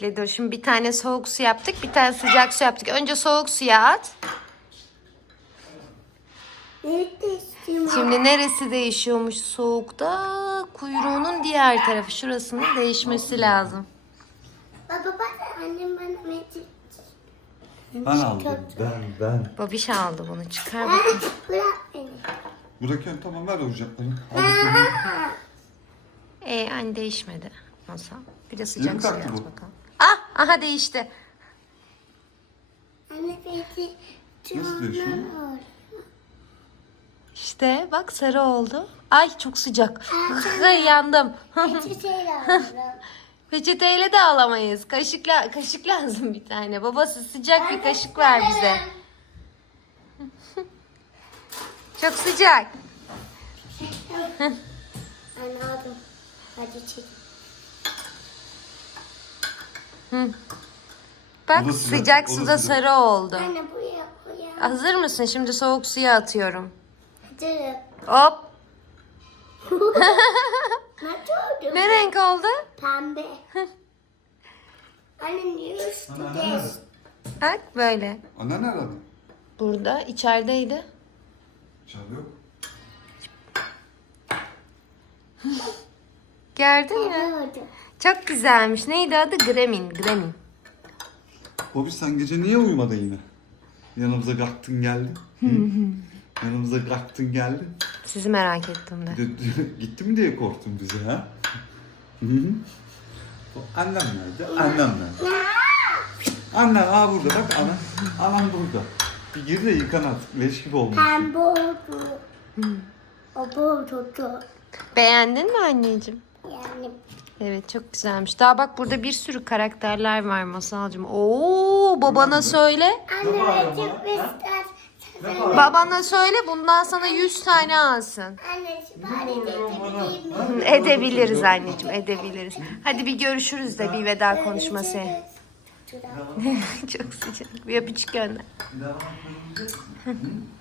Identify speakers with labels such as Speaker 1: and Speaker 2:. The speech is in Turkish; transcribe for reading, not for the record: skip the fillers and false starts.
Speaker 1: Bekle dur. Şimdi bir tane soğuk su yaptık. Bir tane sıcak su yaptık. Önce soğuk suya at. Şimdi neresi değişiyormuş soğukta? Kuyruğunun diğer tarafı. Şurasının değişmesi lazım.
Speaker 2: Baba bak annem bana mecik.
Speaker 3: Ben aldım. Ben.
Speaker 1: Babiş aldı bunu. Çıkar bakayım.
Speaker 2: Bırak beni.
Speaker 3: Bırakıyorum, tamam, ver oyuncaklarını.
Speaker 1: Anne değişmedi. Masa. Bir de sıcak
Speaker 3: Yeni
Speaker 1: suya
Speaker 3: taktı
Speaker 1: at
Speaker 3: bu.
Speaker 1: bakalım. Ah! Aha değişti.
Speaker 2: Anne peki.
Speaker 3: Nasıl değişiyor?
Speaker 1: İşte bak sarı oldu. Ay çok sıcak. Yandım.
Speaker 2: Hiçbir şey lazım.
Speaker 1: Peçeteyle de alamayız. Kaşık lazım bir tane. Babası sıcak bir kaşık ver bize. Çok sıcak.
Speaker 2: Anne aldım. Hadi çek.
Speaker 1: Bak
Speaker 3: O da sıcak,
Speaker 1: sıcak
Speaker 3: o da
Speaker 1: suda
Speaker 3: sıcak.
Speaker 1: sarı oldu.
Speaker 2: Anne buraya.
Speaker 1: Hazır mısın? Şimdi soğuk suya atıyorum.
Speaker 2: Hazırım.
Speaker 1: Hop.
Speaker 2: Nasıl oldu?
Speaker 1: Ne renk oldu?
Speaker 2: Pembe. Anne niye üstü
Speaker 3: Anne nerede?
Speaker 2: kes?
Speaker 1: Bak böyle.
Speaker 3: Anne nerede?
Speaker 1: Burada içerideydi.
Speaker 3: İçeride yok.
Speaker 1: Gördün mü?
Speaker 2: Ne oldu?
Speaker 1: Çok güzelmiş. Neydi adı? Gremin.
Speaker 3: Bobby, sen gece niye uyumadın yine? Yanımıza kalktın geldin. Yanımıza kalktın geldin.
Speaker 1: Sizi merak ettim de.
Speaker 3: Gitti mi diye korktun bize ha? Hı hı. Annem nerede? Annem nerede? Annem burada bak, anam burada. Bir gir de yıkan artık, leş gibi olmuş.
Speaker 2: Pembe oldu. O oldu.
Speaker 1: Beğendin mi anneciğim?
Speaker 2: Yani
Speaker 1: Evet çok güzelmiş. Daha bak burada bir sürü karakterler var Masalcığım. Oo babana söyle.
Speaker 2: anne çok ister.
Speaker 1: Babana söyle bundan sana 100 tane alsın.
Speaker 2: Anne sipariş edebilir
Speaker 3: Ha?
Speaker 2: miyim?
Speaker 1: Edebiliriz anneciğim edebiliriz. Hadi bir görüşürüz de bir veda konuşması. Çok sıcak. Bir öpücük gönder.
Speaker 3: Bir daha bana koymayacak mısın? Hı?